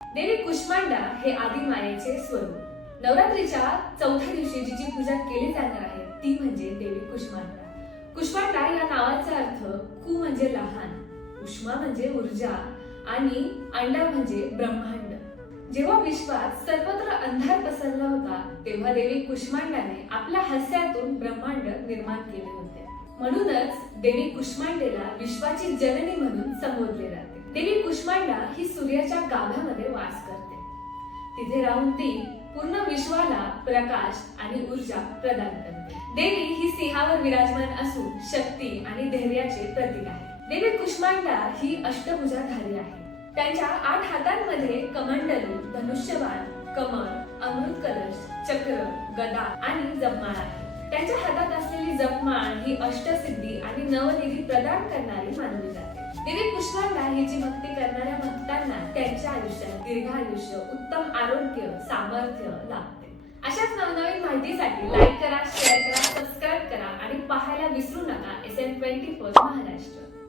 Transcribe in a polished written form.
देवी कुष्मांडा हे आदी मायेचे स्वरूप। नवरात्रीच्या चौथ्या दिवशी जिची पूजा केली जाणार आहे ती म्हणजे देवी कुष्मांडा। कुष्मांडा या नावाचा अर्थ कु म्हणजे लहान, उष्मा म्हणजे ऊर्जा आणि अंडा म्हणजे ब्रह्मांड। जेव्हा विश्वात सर्वत्र अंधार पसरला होता तेव्हा देवी कुष्मांडाने आपल्या हास्यातून ब्रह्मांड निर्माण केले होते। म्हणूनच देवी कुष्मांडेला विश्वाची जननी म्हणून संबोधले जाते। देवी कुष्मांडा ही सूर्याच्या गाभ्यामध्ये वास करते। तिथे राहून ती पूर्ण विश्वाला प्रकाश आणि ऊर्जा प्रदान करते। देवी ही सिंहावर विराजमान असून शक्ती आणि धैर्याचे प्रतीक आहे। देवी कुष्मांडा ही अष्टभुजाधारी आहे। त्यांच्या 8 हातांमध्ये कमंडलू, धनुष्यबाण, कमळ, अमृत कलश, चक्र, गदा आणि जपमाळ आहे। त्यांच्या हातात असलेली जपमाळ ही अष्टसिद्धी आणि नवनिधी प्रदान करणारी मानली जाते। देवी कुष्मांडा हिची भक्ती करणाऱ्या भक्तांना त्यांच्या आयुष्यात दीर्घायुष्य, उत्तम आरोग्य, सामर्थ्य लाभते। अशाच नवनवीन माहितीसाठी लाईक करा, शेअर करा, सबस्क्राईब करा आणि पाहायला विसरू नका SM24 महाराष्ट्र।